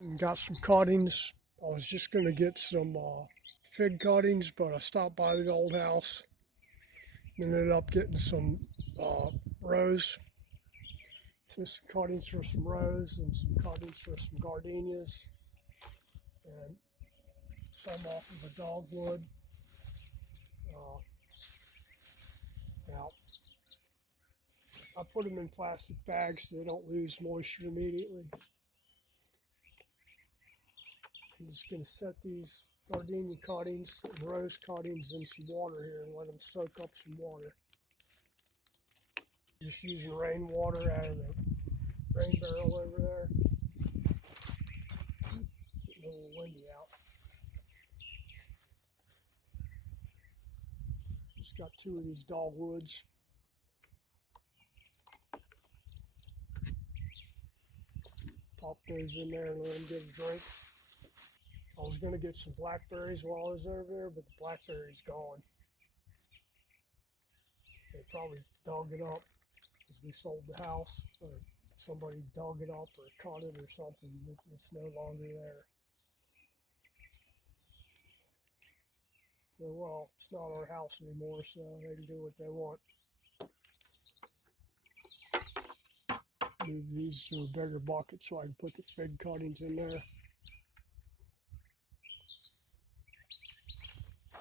And got some cuttings. I was just going to get some fig cuttings, but I stopped by the old house and ended up getting some rose. Just some cuttings for some rose and some cuttings for some gardenias and some off of a dogwood. Now, I put them in plastic bags so they don't lose moisture immediately. I'm just going to set these gardenia cuttings and rose cuttings in some water here and let them soak up some water. Just using rainwater out of the rain barrel over there. Getting a little windy out. Just got 2 of these dogwoods. Pop those in there and let them get a drink. I was going to get some blackberries while I was over there, but the blackberries gone. They probably dug it up because we sold the house, or somebody dug it up or cut it or something. It's no longer there. So, well, it's not our house anymore, so they can do what they want. Move these to a bigger bucket so I can put the fig cuttings in there.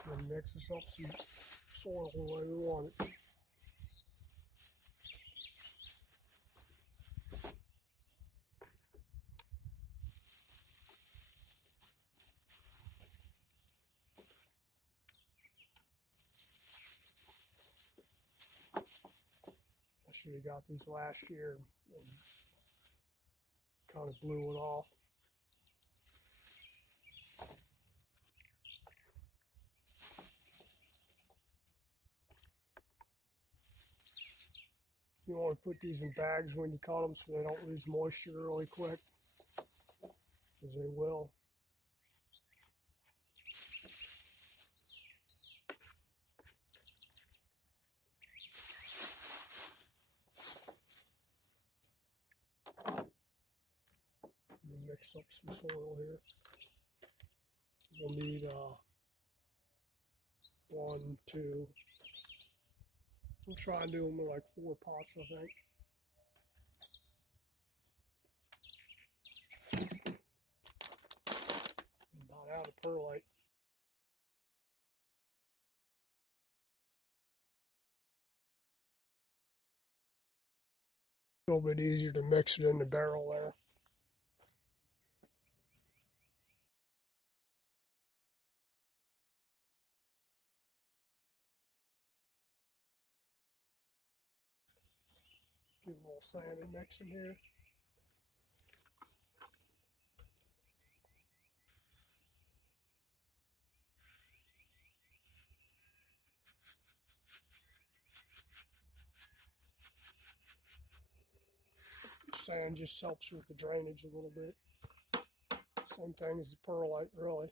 And mix us up some soil the way we want it. I should have got these last year and kind of blew it off. You want to put these in bags when you cut them so they don't lose moisture really quick, because they will. Let me mix up some soil here. We'll need 1, 2. We'll try and do them with like 4 pots, I think. I'm about out of perlite. A little bit easier to mix it in the barrel there. Get a little sand and mix in here. Sand just helps with the drainage a little bit. Same thing as the perlite, really.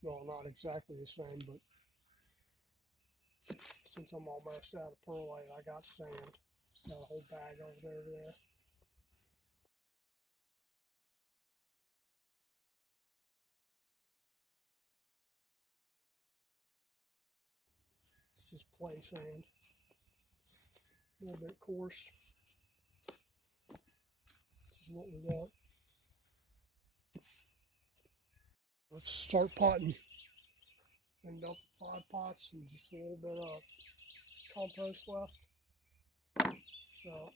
Well, not exactly the same, but since I'm almost out of perlite, I got sand. Got a whole bag over there. It's just plain sand. A little bit coarse. This is what we want. Let's start potting. End up 5 pots and just a little bit of compost left. So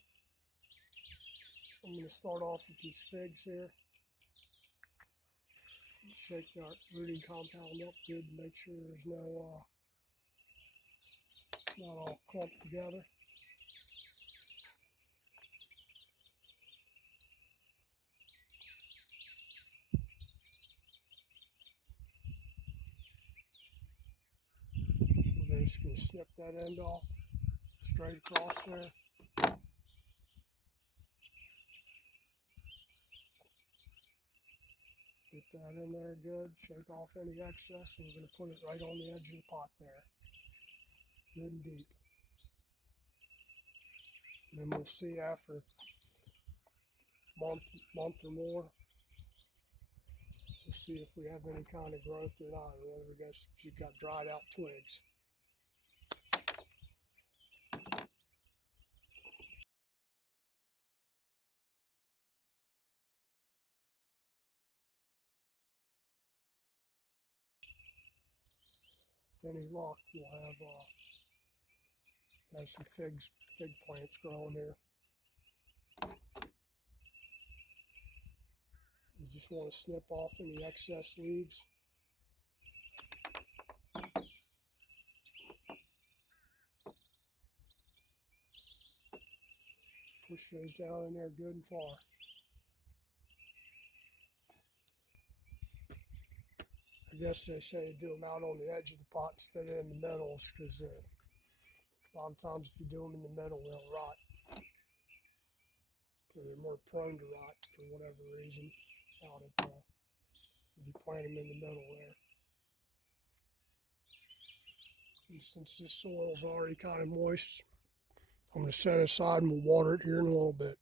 I'm going to start off with these figs here. Shake our rooting compound up good to make sure there's no, it's not all clumped together. We're just going to snip that end off straight across there. Get that in there good, shake off any excess, and we're going to put it right on the edge of the pot there. Good and deep. And then we'll see after a month or more We'll see if we have any kind of growth or not, or whether we just got dried out twigs. If any luck, we'll have some fig plants growing here. You just want to snip off any excess leaves. Push those down in there good and far. I guess they say do them out on the edge of the pot instead of in the middles, because a lot of times if you do them in the middle, they'll rot. Or they're more prone to rot for whatever reason out at if you plant them in the middle there. And since this soil is already kind of moist, I'm going to set it aside and we'll water it here in a little bit.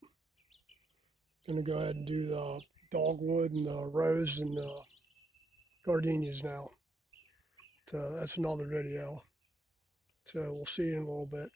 I'm going to go ahead and do the dogwood and the rose and the gardenias now. So that's another video. So we'll see you in a little bit.